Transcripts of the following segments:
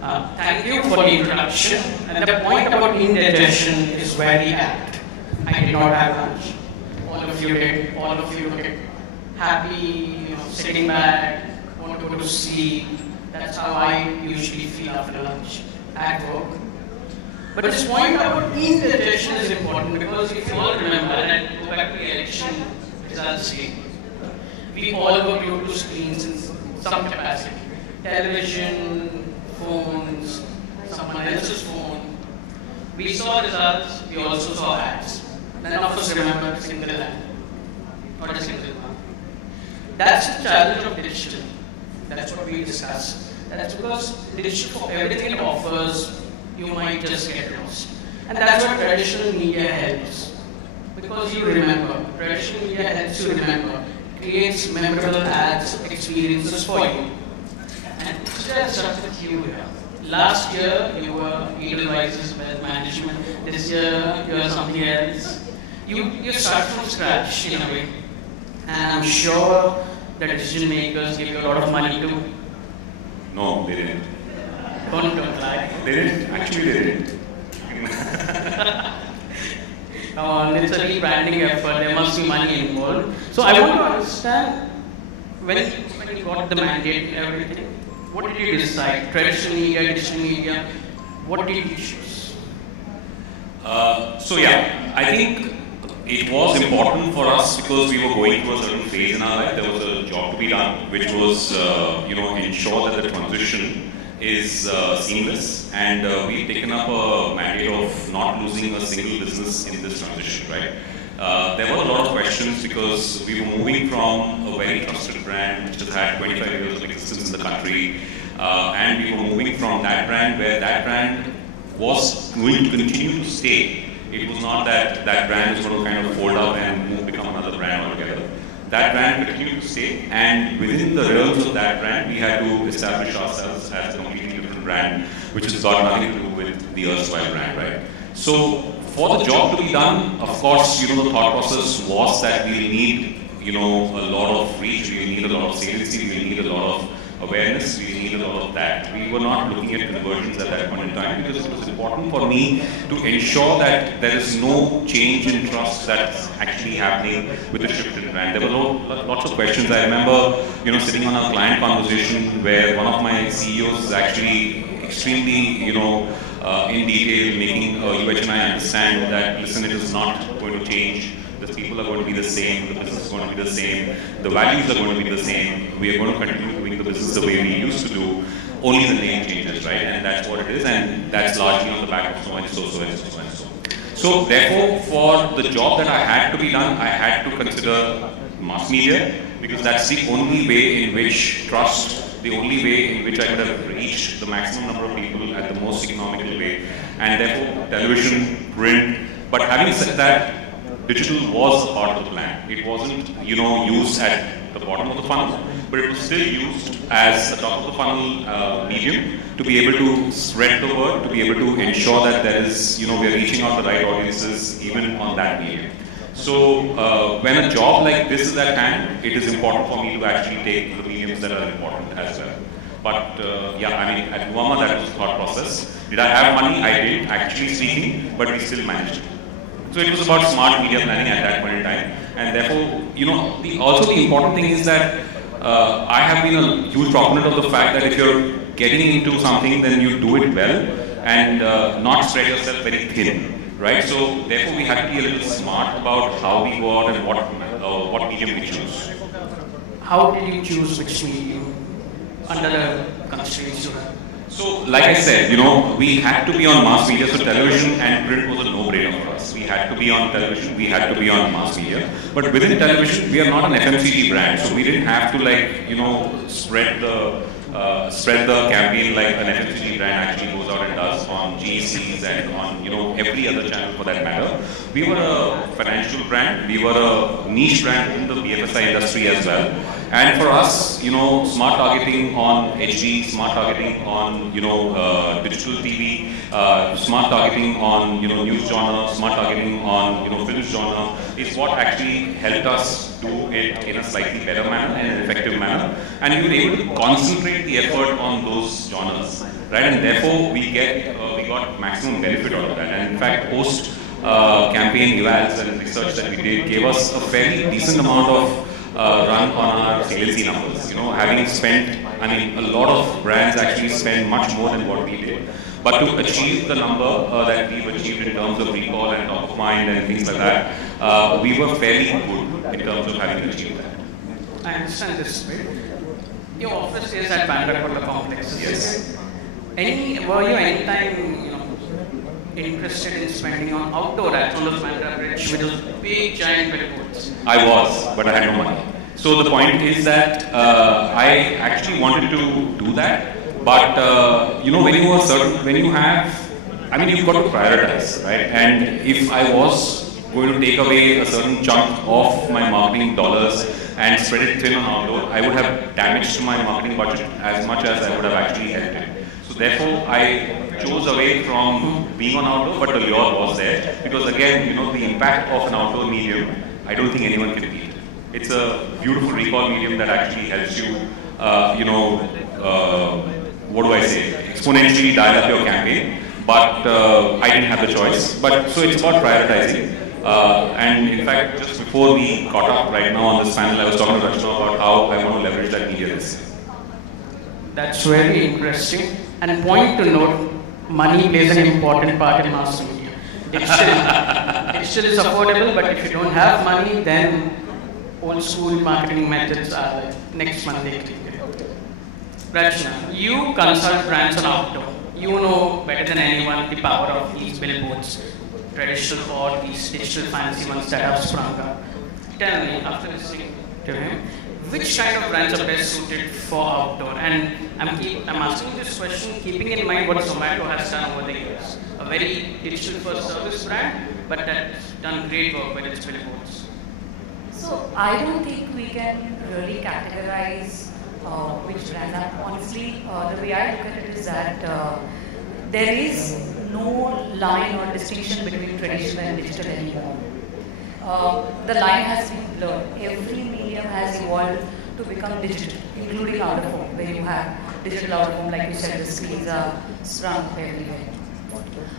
Thank you for the introduction. And the point about indigestion is where we act. I did not have lunch. All of you did. All of you were happy, sitting back, want to go to sleep. That's how I usually feel after lunch at work. But this point about indigestion is important because if you all remember, and go back to the election results day, we all were glued to screens in some capacity. Television, phones, someone else's phone. We saw results, we also saw ads. None of us remember a single ad, not a single one. That's the challenge of digital. That's what we discuss. That's because digital, for everything it offers, you might just get lost. And that's what traditional media helps. Because you remember, traditional media helps you remember, creates memorable ads, experiences for you. And today I'll start with you here. Last year, you were Edelweiss's wealth management. This year, you are something else. You start from scratch in a way. And I'm sure the decision makers give you a lot of money too. No, they didn't. Don't lie. They didn't. Actually, they didn't. Come on, it's a rebranding effort. There must be money involved. So I want to understand when you got the mandate and everything, what did you decide? Traditional media, digital media, what did you choose? So yeah, I think it was important for us because we were going through a certain phase in our life. There was a job to be done, which was ensure that the transition is seamless, and we've taken up a mandate of not losing a single business in this transition, right? There were a lot of questions because we were moving from a very trusted brand which has had 25 years of existence in the country, and we were moving from that brand where that brand was going to continue to stay. It was not that that brand was going to kind of fold out and become another brand altogether. That brand continued to stay, and within the realms of that brand, we had to establish ourselves as a completely different brand, which has got nothing to do with the erstwhile brand, right? So, for the job to be done, of course, the thought process was that we need, a lot of reach, we need a lot of saliency, we need a lot of awareness, we need a lot of that. We were not looking at conversions at that point in time because it was important for me to ensure that there is no change in trust that's actually happening with the shift in brand. There were lots of questions. I remember, sitting on a client conversation where one of my CEOs is actually extremely, in detail making you and I understand that, listen, it is not going to change. The people are going to be the same, the business is going to be the same, the values are going to be the same, we are going to continue doing the business the way we used to do, only the name changes, right? And that's what it is, and that's largely on the back of so and so, so and so, so and so. So therefore, for the job that I had to be done, I had to consider mass media, because that's the only way in which trust, the only way in which I could have reached the maximum number of people at the most economical way, and therefore television, print. But having said that, digital was a part of the plan. It wasn't, used at the bottom of the funnel, but it was still used as a top of the funnel medium to be able to spread the word, to be able to ensure that there is, we are reaching out the right audiences even on that medium. So when a job like this is at hand, it is important for me to actually take the mediums that are important as well. But at Nuvama, that was the thought process. Did I have money? I did, actually speaking, but we still managed it. So it was about smart media planning at that point in time, and therefore, also the important thing is that I have been a huge proponent of the fact that if you're getting into something, then you do it well and not spread yourself very thin, right? So therefore, we had to be a little smart about how we go out and what medium we choose. How did you choose which medium under the constraints you have? So, like I said, we had to be on mass media, so television and print was a no-brainer for us. We had to be on television, we had to be on mass media. But within television, we are not an FMCG brand, so we didn't have to spread the campaign like an FMCG brand actually goes out and does on GECs and on, every other channel for that matter. We were a financial brand, we were a niche brand in the BFSI industry as well. And for us, smart targeting on HD, smart targeting on, digital TV, smart targeting on, news genre, smart targeting on, film genre is what actually helped us do it in a slightly better manner, in an effective manner, and we were able to concentrate the effort on those genres, right? And therefore, we got maximum benefit out of that. And in fact, post campaign evals and research that we did gave us a fairly decent amount of run on our salesy numbers. You know, having spent, I mean, a lot of brands actually spend much more than what we did. But to achieve the number that we've achieved in terms of recall and top of mind and things like that, we were fairly good in terms of having achieved that. I understand this, right? Your office is at Bandra complex. Yes. Were you anytime, interested in spending on outdoor ads on the Bandra Bridge with those big giant billboards? I was, but I had no money. So the point is that I actually wanted to do that. But when you have, I mean, you've got to prioritize, right? And if I was going to take away a certain chunk of my marketing dollars and spread it thin on outdoor, I would have damaged my marketing budget as much as I would have actually helped it. So therefore, I chose away from being on outdoor, but the lure was there because again, the impact of an outdoor medium, I don't think anyone can beat. It's a beautiful recall medium that actually helps you, what do I say, exponentially dial up your campaign, but I didn't have the choice. But so it's about prioritizing. And in fact, just before we got up right now on this panel, I was talking to Rachana about how I want to leverage that media this year. That's very interesting. And point to note, money plays an important part in mass media. Digital is affordable, but if you don't have money, then old school marketing methods are like next Monday. Rachana, you consult brands on outdoor. You know better than anyone the power of these billboards, traditional or these digital fancy ones that have sprung up. Tell me, after listening to him, which kind of brands are best suited for outdoor? And I'm asking this question keeping in mind what Zomato has done over the years. A very digital first service brand, but that's done great work with its billboards. So I don't think we can really categorize which brands are. Honestly, the way I look at it is that there is no line or distinction between traditional and digital anymore. The line has been blurred. Every medium has evolved to become digital, including out of home, where you have digital out of home, like you said, the screens are sprung everywhere.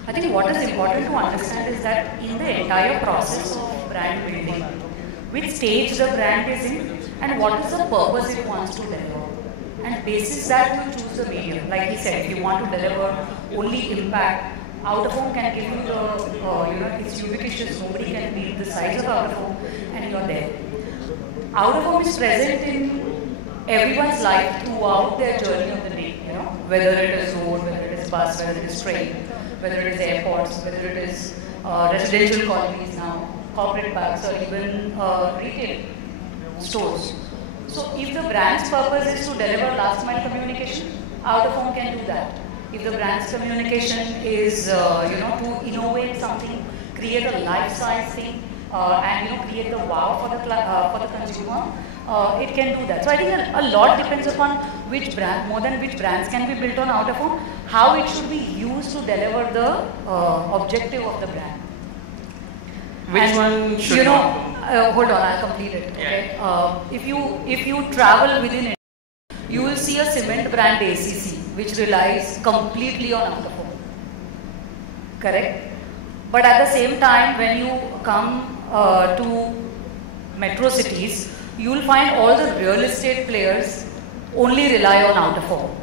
I think what is important to understand is that in the entire process of brand building, which stage the brand is in, and what is the purpose it wants to deliver. And basis that you choose the medium. Like he said, if you want to deliver only impact, out of home can give you the, it's ubiquitous, nobody can beat the size of out of home, and you're there. Out of home is present in everyone's life throughout their journey of the day, whether it is road, whether it is bus, whether it is train, whether it is airports, whether it is residential colonies now, corporate parks, or even retail stores. So if the brand's purpose is to deliver last mile communication, out of home can do that. If the brand's communication is to innovate something, create a life-size thing, and create the wow for the consumer, it can do that. So I think a lot depends upon which brand, more than which brands can be built on out of home, how it should be used to deliver the objective of the brand. Which one should hold on, I'll complete it. Okay? If you travel within it, you will see a cement brand ACC, which relies completely on out of home. Correct? But at the same time, when you come to metro cities, you will find all the real estate players only rely on out of home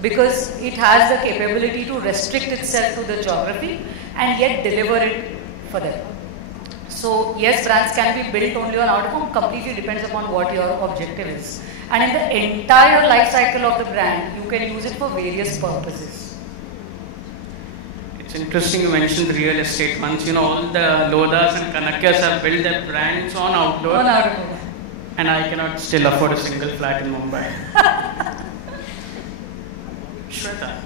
because it has the capability to restrict itself to the geography and yet deliver it for them. So yes, brands can be built only on out of home, completely depends upon what your objective is. And in the entire life cycle of the brand, you can use it for various purposes. It's interesting you mentioned the real estate ones. All the Lodas and Kanakyas have built their brands on outdoor. On out of home. And I cannot still afford a single flat in Mumbai. Shweta,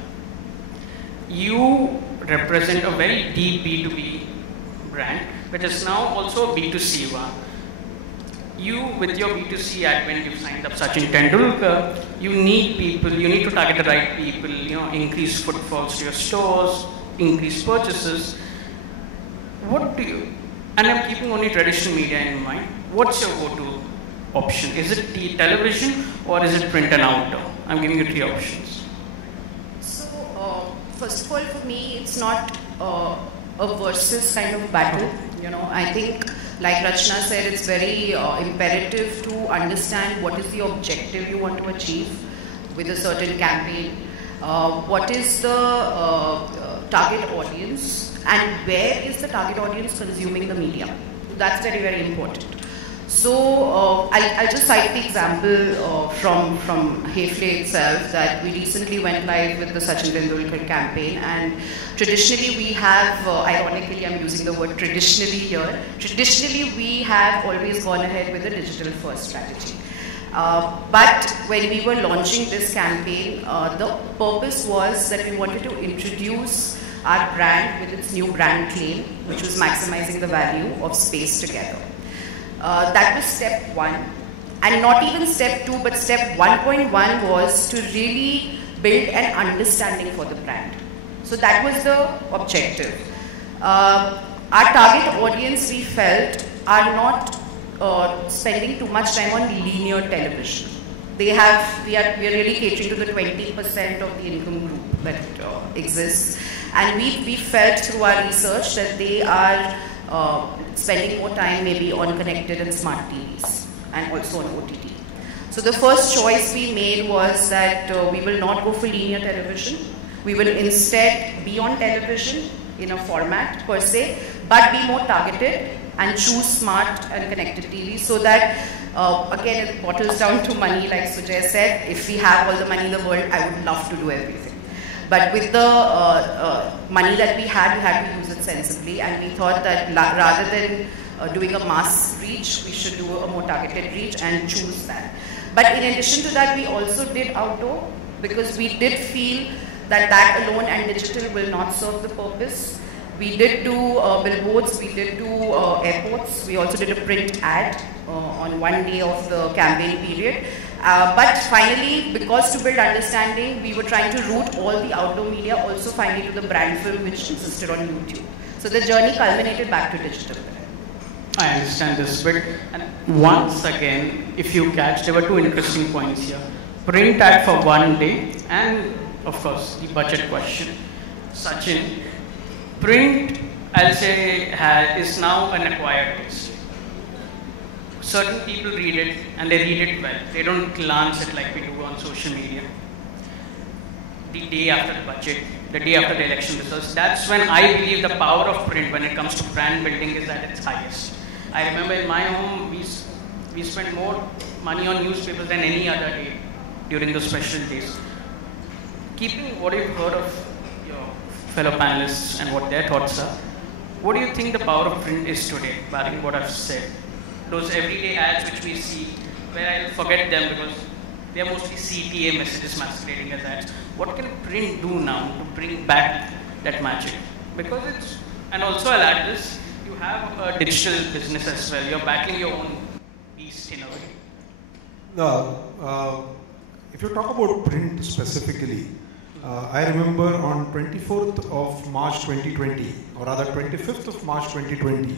you represent a very deep B2B brand, which is now also a B2C one. You, with your B2C advent, you've signed up Sachin Tendulkar. You need people, you need to target the right people, increase footfalls to your stores, increase purchases. What do you, and I'm keeping only traditional media in mind, what's your go-to option? Is it the television or is it print and outdoor? I'm giving you 3 options. So, first of all, for me, it's not a versus kind of battle. You know, I think, like Rachana said, it's very imperative to understand what is the objective you want to achieve with a certain campaign. What is the target audience, and where is the target audience consuming the media? That's very, very important. So I'll just cite the example from Hafele itself, that we recently went live with the Sachin Tendulkar campaign, and traditionally we have, ironically I'm using the word traditionally here, traditionally we have always gone ahead with a digital first strategy. But when we were launching this campaign, the purpose was that we wanted to introduce our brand with its new brand claim, which was maximizing the value of space together. That was step 1. And not even step 2, but step 1.1 was to really build an understanding for the brand. So that was the objective. Our target audience, we felt, are not spending too much time on linear television. We are really catering to the 20% of the income group that exists. And we felt through our research that they are spending more time maybe on connected and smart TVs and also on OTT. So the first choice we made was that we will not go for linear television. We will instead be on television in a format per se, but be more targeted and choose smart and connected TV, so that again it bottles down to money, like Sujay said. If we have all the money in the world, I would love to do everything. But with the money that we had to use it sensibly, and we thought that rather than doing a mass reach, we should do a more targeted reach and choose that. But in addition to that, we also did outdoor, because we did feel that that alone and digital will not serve the purpose. We did do billboards, we did do airports, we also did a print ad on one day of the campaign period. But finally, because to build understanding, we were trying to route all the outdoor media also finally to the brand film, which existed on YouTube. So the journey culminated back to digital. I understand this bit. And once again, if you catch, there were 2 interesting points here. Print ad for one day, and of course, the budget question. Sachin, print, I'll say, is now an acquired taste. Certain people read it, and they read it well. They don't glance it like we do on social media. The day after the budget, the day after the election results, that's when I believe the power of print when it comes to brand building is at its highest. I remember in my home, we spent more money on newspapers than any other day during those special days. Keeping what you've heard of your fellow panelists and what their thoughts are, what do you think the power of print is today, barring what I've said? Those everyday ads which we see, where I'll forget them because they are mostly CTA messages masquerading as ads. What can print do now to bring back that magic? Because it's, and also I'll add this, you have a digital business as well. You're backing your own beast in a way. No, if you talk about print specifically, I remember on 24th of March 2020, or rather 25th of March 2020,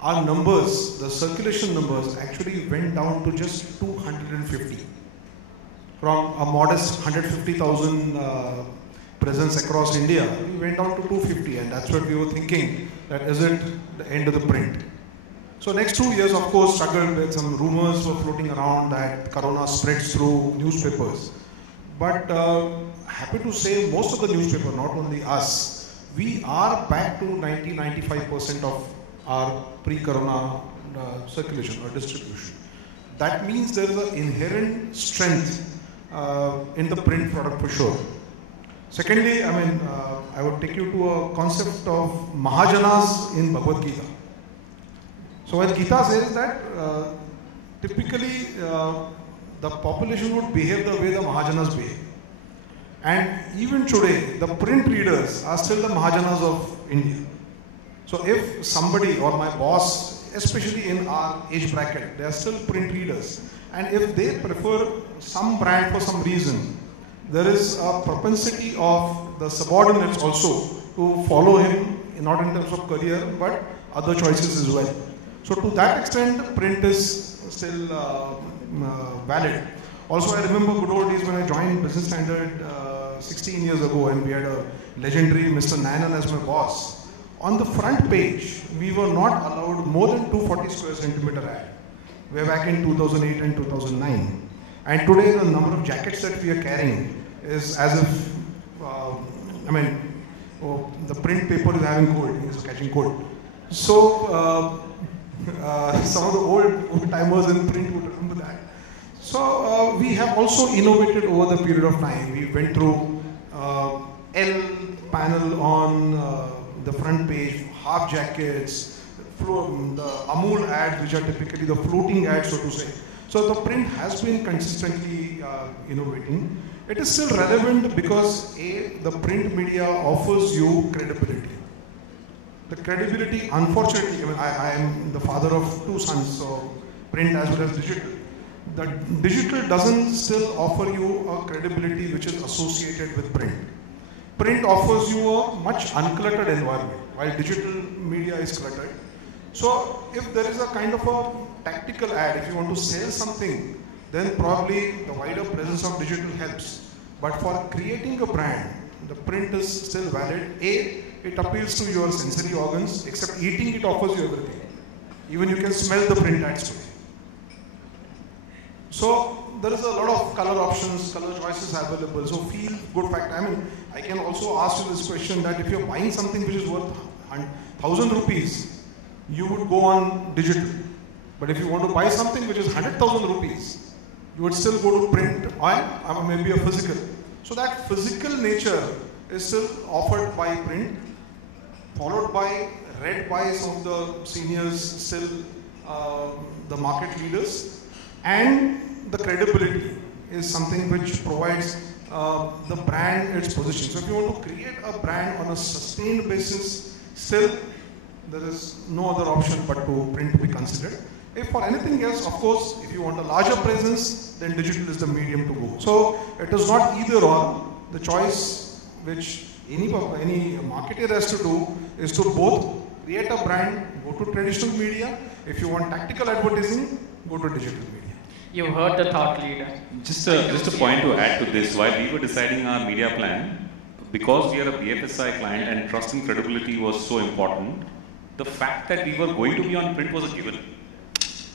our numbers, the circulation numbers actually went down to just 250. From a modest 150,000 presence across India, we went down to 250, and that's what we were thinking, that is it the end of the print. So next 2 years, of course, struggled with some rumors were floating around that corona spreads through newspapers. But happy to say most of the newspaper, not only us, we are back to 90-95% of our pre-corona circulation or distribution. That means there is an inherent strength in the print product for sure. Secondly, I would take you to a concept of Mahajanas in Bhagavad Gita. So when Gita says that typically the population would behave the way the Mahajanas behave. And even today, the print readers are still the Mahajanas of India. So if somebody or my boss, especially in our age bracket, they are still print readers. And if they prefer some brand for some reason, there is a propensity of the subordinates also to follow him, not in terms of career, but other choices as well. So to that extent, print is still valid. Also, I remember good old days when I joined Business Standard 16 years ago, and we had a legendary Mr. Nanan as my boss. On the front page, we were not allowed more than 240 square centimeter ad. We are back in 2008 and 2009. And today, the number of jackets that we are carrying is as if, the print paper is having cold, is catching cold. So, some of the old timers in print would remember that. So, we have also innovated over the period of time. We went through L panel on the front page, half jackets, the Amul ads, which are typically the floating ads, so to say. So the print has been consistently innovating. It is still relevant because the print media offers you credibility. The credibility, unfortunately, I am the father of 2 sons, so print as well as digital. The digital doesn't still offer you a credibility which is associated with print. Print offers you a much uncluttered environment, while digital media is cluttered. So if there is a kind of a tactical ad, if you want to sell something, then probably the wider presence of digital helps. But for creating a brand, the print is still valid. It appeals to your sensory organs, except eating it offers you everything. Even you can smell the print ads today. So there is a lot of color options, color choices available. So feel good fact. I can also ask you this question that if you're buying something which is worth 1,000 rupees, you would go on digital. But if you want to buy something which is 100,000 rupees, you would still go to print or maybe a physical. So that physical nature is still offered by print, followed by read by some of the seniors, still the market leaders, and the credibility is something which provides the brand its position. So if you want to create a brand on a sustained basis, still there is no other option but to print to be considered. If for anything else, of course, if you want a larger presence, then digital is the medium to go. So it is not either or. The choice which any marketer has to do is to both create a brand, go to traditional media. If you want tactical advertising, go to digital media. You heard the thought leader. Just a point to add to this. While we were deciding our media plan, because we are a BFSI client and trust and credibility was so important, the fact that we were going to be on print was a given.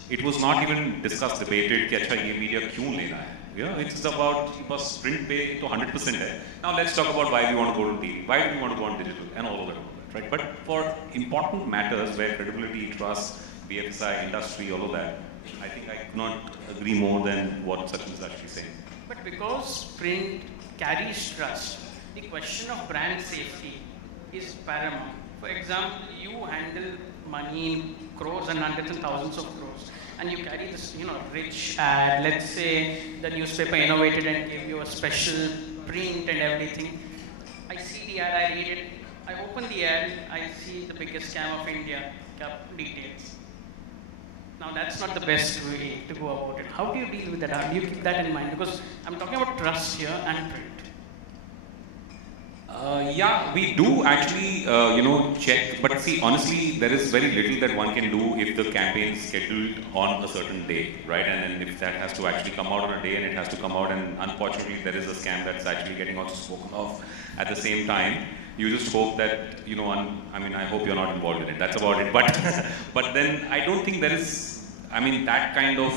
It was not even discussed, debated, कि अच्छा ये media क्यों लेना है? It's about बस print पे तो 100% है. Now let's talk about why we want to go to TV, why do we want to go on digital, and all of that, right? But for important matters where credibility, trust, BFSI, industry, all of that, I think I could not agree more than what Sachin is actually saying. But because print carries trust, the question of brand safety is paramount. For example, you handle money in crores and hundreds and thousands of crores, and you carry this, rich ad. Let's say the newspaper innovated and gave you a special print and everything. I see the ad, I read it, I open the ad, I see the biggest scam of India, details. Now that's not the best way to go about it. How do you deal with that? How do you keep that in mind? Because I'm talking about trust here and print. Yeah, we do actually, check. But see, honestly, there is very little that one can do if the campaign is scheduled on a certain day, right? And then if that has to actually come out on a day and it has to come out, and unfortunately there is a scam that's actually getting also spoken of at the same time. You just hope that, I hope you're not involved in it. That's about it. But then I don't think there is, that kind of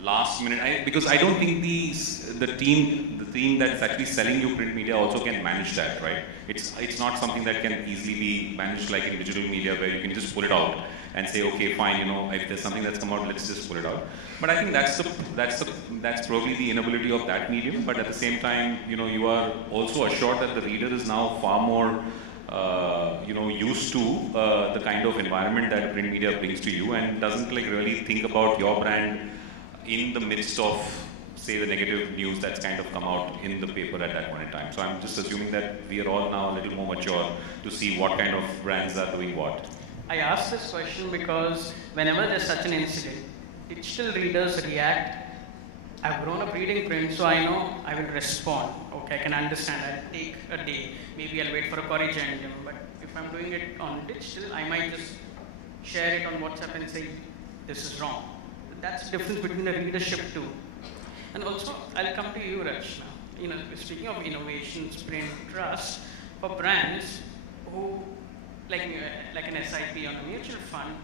last minute, because I don't think the team that's actually selling you print media also can manage that, right? It's not something that can easily be managed like in digital media where you can just pull it out and say, okay, fine, if there's something that's come out, let's just pull it out. But I think that's probably the inability of that medium. But at the same time, you are also assured that the reader is now far more, used to the kind of environment that print media brings to you and doesn't really think about your brand in the midst of, say, the negative news that's kind of come out in the paper at that point in time. So I'm just assuming that we are all now a little more mature to see what kind of brands are doing what. I ask this question because whenever there's such an incident, digital readers react. I've grown up reading print, so I know I will respond. Okay, I can understand. I'll take a day. Maybe I'll wait for a corrigendum. But if I'm doing it on digital, I might just share it on WhatsApp and say, this is wrong. that's the difference between the readership too. And also, I'll come to you, Rachh. Speaking of innovation, sprint, trust, for brands who, like an SIP on a mutual fund,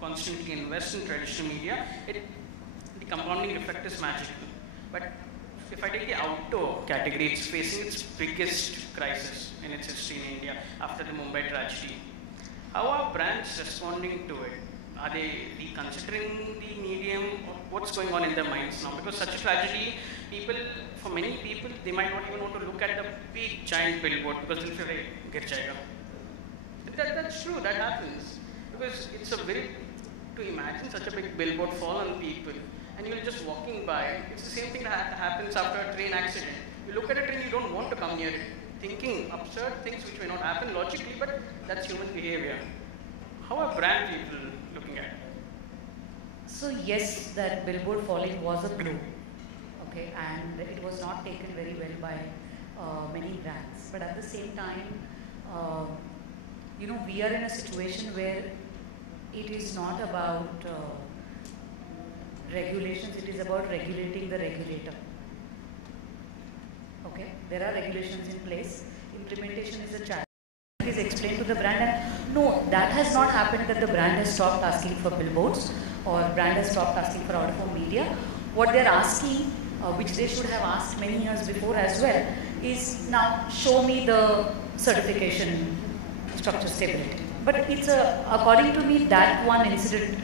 constantly invest in traditional media, the compounding effect is magical. But if I take the outdoor category, it's facing its biggest crisis in its history in India after the Mumbai tragedy. How are brands responding to it? Are they reconsidering the medium? Or what's going on in their minds now? Because such a tragedy, for many people, they might not even want to look at the big giant billboard because they'll feel like, gir jayega. That's true, that happens. Because it's to imagine such a big billboard fall on people, and you're just walking by, it's the same thing that happens after a train accident. You look at a train, you don't want to come near it, thinking absurd things which may not happen logically, but that's human behavior. How are brand people looking at it? So yes, that billboard falling was a blow, okay, and it was not taken very well by many brands. But at the same time, we are in a situation where it is not about regulations, it is about regulating the regulator. Okay, there are regulations in place, implementation is a challenge. It is explained to the brand, and no, that has not happened that the brand has stopped asking for billboards or brand has stopped asking for out-of-home media. What they are asking, which they should have asked many years before as well, is now show me the certification structure stability. But it's according to me, that one incident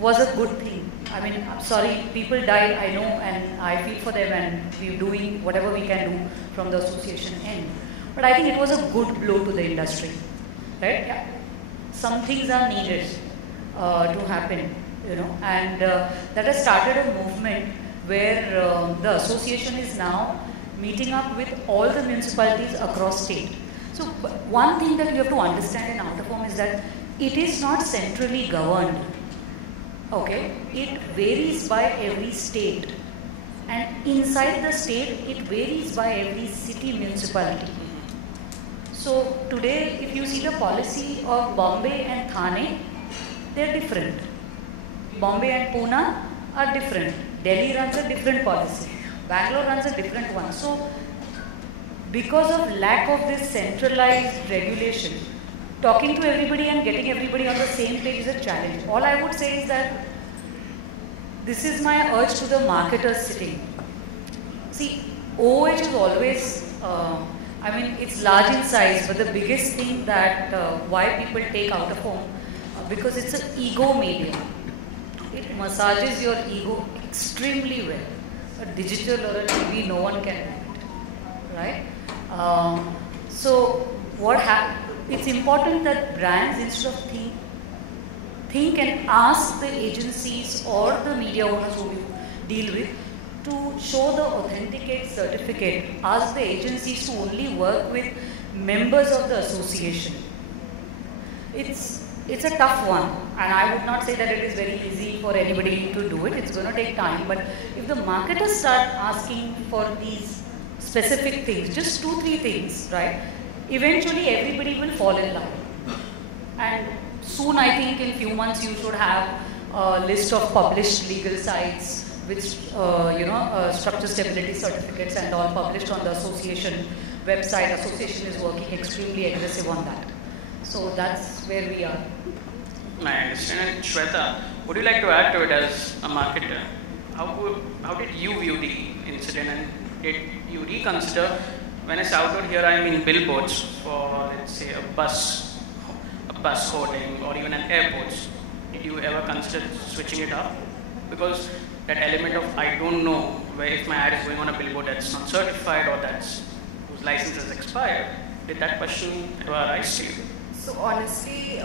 was a good thing. I mean, I'm sorry, people died, I know, and I feel for them, and we're doing whatever we can do from the association end. But I think it was a good blow to the industry, right? Yeah. Some things are needed to happen, and that has started a movement where the association is now meeting up with all the municipalities across state. So one thing that you have to understand in out-of-home is that it is not centrally governed. Okay, it varies by every state, and inside the state it varies by every city municipality. So today, if you see the policy of Bombay and Thane, they're different. Bombay and Pune are different. Delhi runs a different policy. Bangalore runs a different one. So because of lack of this centralized regulation, talking to everybody and getting everybody on the same page is a challenge. All I would say is that this is my urge to the marketers sitting. See, OOH is always, it's large in size, but the biggest thing that why people take out of home, because it's an ego medium. It massages your ego extremely well. A digital or a TV, no one can do it, right? So it's important that brands, instead of think and ask the agencies or the media owners who you deal with to show the authenticate certificate. Ask the agencies to only work with members of the association. It's a tough one, and I would not say that it is very easy for anybody to do it. It's going to take time, but if the marketers start asking for these specific things, just 2-3 things, right? Eventually everybody will fall in line. And soon, I think in few months you should have a list of published legal sites with structure stability certificates and all published on the association website. Association is working extremely aggressive on that. So that's where we are. I understand. And Shweta, would you like to add to it as a marketer? How did you view the incident, and did you reconsider, when I say outdoor here, I mean billboards for, let's say, a bus hoarding or even an airport? Did you ever consider switching it up? Because that element of I don't know where if my ad is going on a billboard that's not certified or whose license has expired, did that question ever arise to you? So honestly,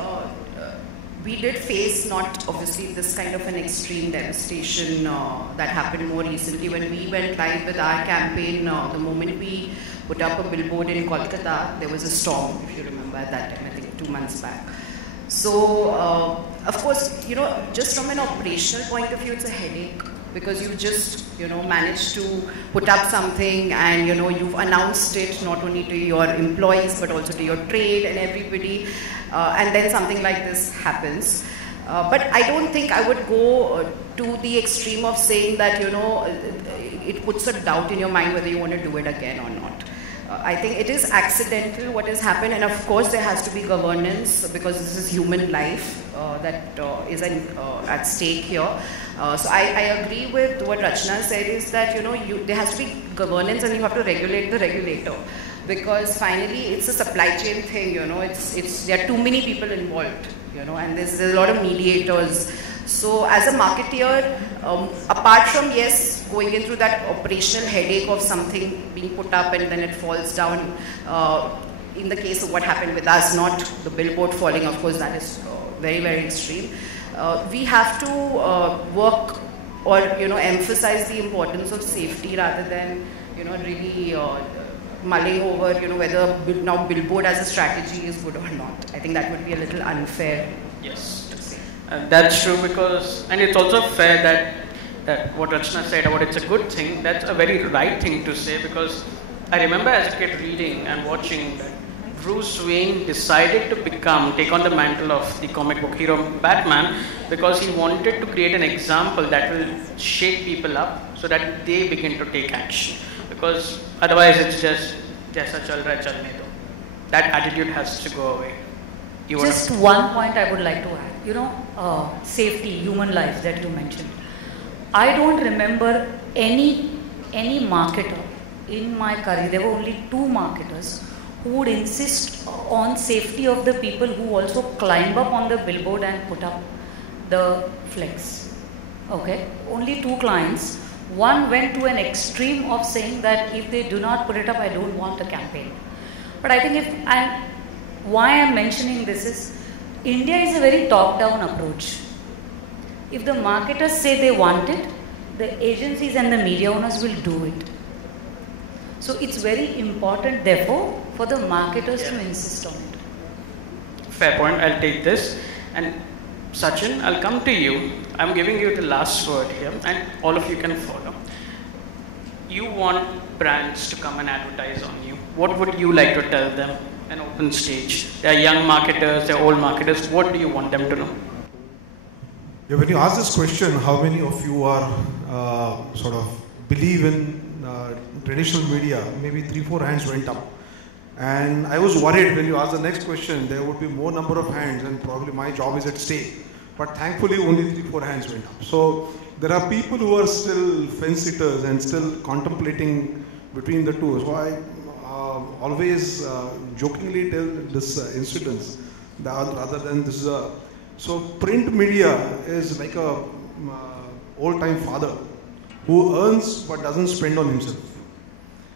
we did face not obviously this kind of an extreme devastation that happened more recently when we went live with our campaign. The moment we put up a billboard in Kolkata, there was a storm, if you remember at that time, I think 2 months back. So, of course, just from an operational point of view, it's a headache because you just, managed to put up something and, you've announced it not only to your employees but also to your trade and everybody, and then something like this happens. But I don't think I would go to the extreme of saying that, it puts a doubt in your mind whether you want to do it again or not. I think it is accidental what has happened, and of course there has to be governance because this is human life that is at stake here. So I agree with what Rachana said, is that there has to be governance and you have to regulate the regulator, because finally it's a supply chain thing. There are too many people involved, and there's a lot of mediators. So as a marketeer, apart from going in through that operational headache of something being put up and then it falls down, in the case of what happened with us, not the billboard falling, of course that is very, very extreme. We have to work or emphasize the importance of safety rather than really mulling over whether now billboard as a strategy is good or not. I think that would be a little unfair. Yes. That's true, and it's also fair that what Rachana said about it's a good thing, that's a very right thing to say, because I remember as a kid reading and watching that Bruce Wayne decided to take on the mantle of the comic book hero Batman because he wanted to create an example that will shake people up so that they begin to take action, because otherwise it's just jaisa chal raha hai chalne do. That attitude has to go away. Just one point I would like to add. Safety, human lives that you mentioned. I don't remember any marketer in my career. There were only 2 marketers who would insist on safety of the people who also climb up on the billboard and put up the flex. Okay, only 2 clients. One went to an extreme of saying that if they do not put it up, I don't want a campaign. But I think why I'm mentioning this is, India is a very top-down approach. If the marketers say they want it, the agencies and the media owners will do it. So it's very important, therefore, for the marketers to insist on it. Fair point, I'll take this. And Sachin, I'll come to you. I'm giving you the last word here, and all of you can follow. You want brands to come and advertise on you. What would you like to tell them? An open stage. They are young marketers, they are old marketers. What do you want them to know? Yeah, when you ask this question, how many of you are sort of believe in traditional media? Maybe 3-4 hands went up. And I was worried when you asked the next question, there would be more number of hands and probably my job is at stake. But thankfully only 3-4 hands went up. So there are people who are still fence-sitters and still contemplating between the two. So I always jokingly tell this incidents rather than this is a... So print media is like a old-time father who earns but doesn't spend on himself.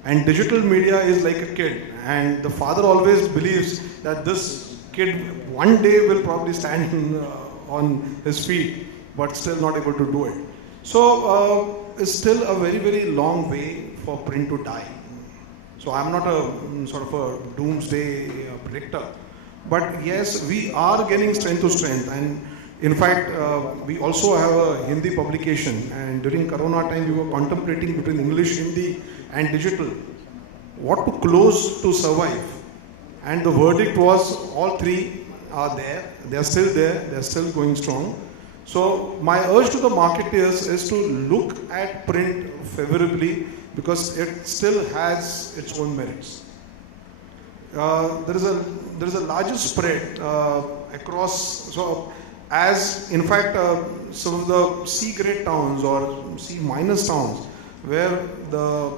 And digital media is like a kid, and the father always believes that this kid one day will probably stand on his feet but still not able to do it. So it's still a very, very long way for print to die. So I'm not a sort of a doomsday predictor. But yes, we are getting strength to strength, and in fact, we also have a Hindi publication, and during Corona time we were contemplating between English, Hindi and digital, what to close to survive. And the verdict was all 3 are there, they are still going strong. So my urge to the marketers is to look at print favorably because it still has its own merits. There is a larger spread across, so as in fact some of the C-grade towns or C- towns where the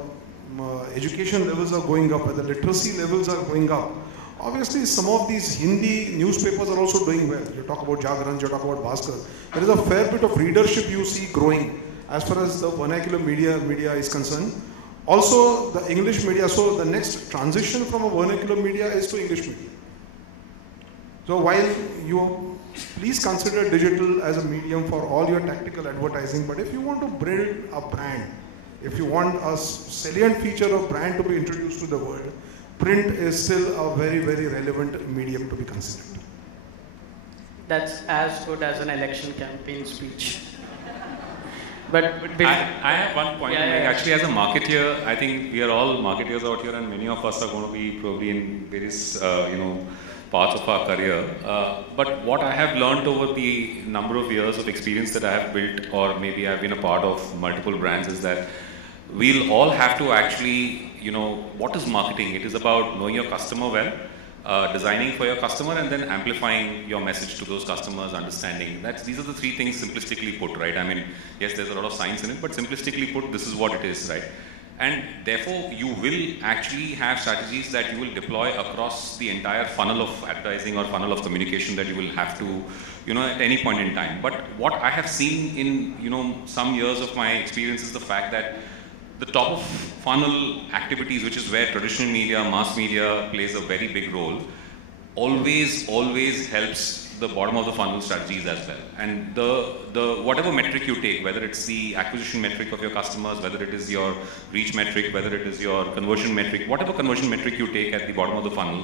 education levels are going up, where the literacy levels are going up, obviously some of these Hindi newspapers are also doing well. You talk about Jagran, you talk about Bhaskar. There is a fair bit of readership you see growing as far as the vernacular media is concerned. Also the English media, so the next transition from a vernacular media is to English media. So while you please consider digital as a medium for all your tactical advertising, but if you want to build a brand, if you want a salient feature of brand to be introduced to the world, print is still a very, very relevant medium to be considered. That's as good as an election campaign speech. But I have one point. Actually, as a marketeer, I think we are all marketers out here, and many of us are going to be probably in various, parts of our career. But what I have learned over the number of years of experience that I have built, or maybe I've been a part of multiple brands, is that we'll all have to actually, what is marketing? It is about knowing your customer well, designing for your customer, and then amplifying your message to those customers, understanding. These are the three things simplistically put, right? I mean, yes, there's a lot of science in it, but simplistically put, this is what it is, right? And therefore, you will actually have strategies that you will deploy across the entire funnel of advertising or funnel of communication that you will have to, at any point in time. But what I have seen in, some years of my experience is the fact that the top of funnel activities, which is where traditional media, mass media plays a very big role, always helps the bottom of the funnel strategies as well. And the whatever metric you take, whether it's the acquisition metric of your customers, whether it is your reach metric, whether it is your conversion metric, whatever conversion metric you take at the bottom of the funnel,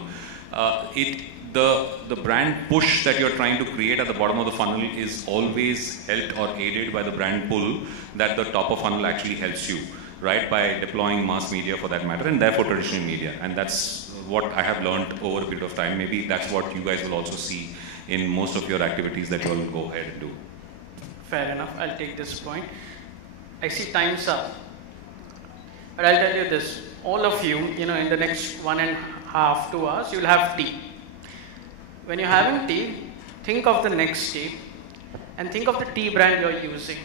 the brand push that you're trying to create at the bottom of the funnel is always helped or aided by the brand pull that the top of funnel actually helps you, right, by deploying mass media for that matter, and therefore traditional media. And that's what I have learned over a period of time. Maybe that's what you guys will also see in most of your activities that you all go ahead and do. Fair enough, I'll take this point. I see time's up. But I'll tell you this, all of you, in the next 1.5, 2 hours, you'll have tea. When you're having tea, think of the next tea and think of the tea brand you're using.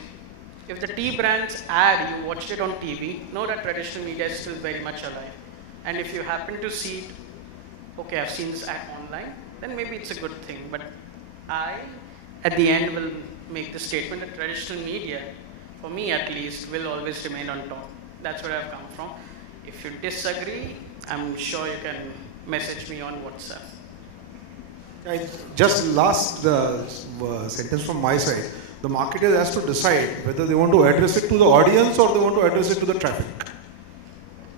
If the tea brand's ad, you watched it on TV, know that traditional media is still very much alive. And if you happen to see it, okay, I've seen this ad online, then maybe it's a good thing. But I, at the end, will make the statement that traditional media, for me at least, will always remain on top. That's where I've come from. If you disagree, I'm sure you can message me on WhatsApp. Just last sentence from my side. The marketer has to decide whether they want to address it to the audience or they want to address it to the traffic.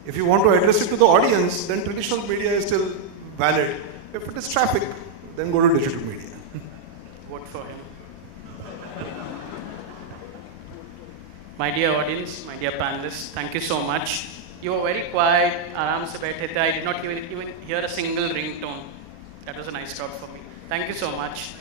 If you want to address it to the audience, then traditional media is still valid. If it is traffic, then go to digital media. Vote for him. My dear audience, my dear panelists, thank you so much. You were very quiet, aaram se baithe the. I did not even hear a single ringtone. That was a nice talk for me. Thank you so much.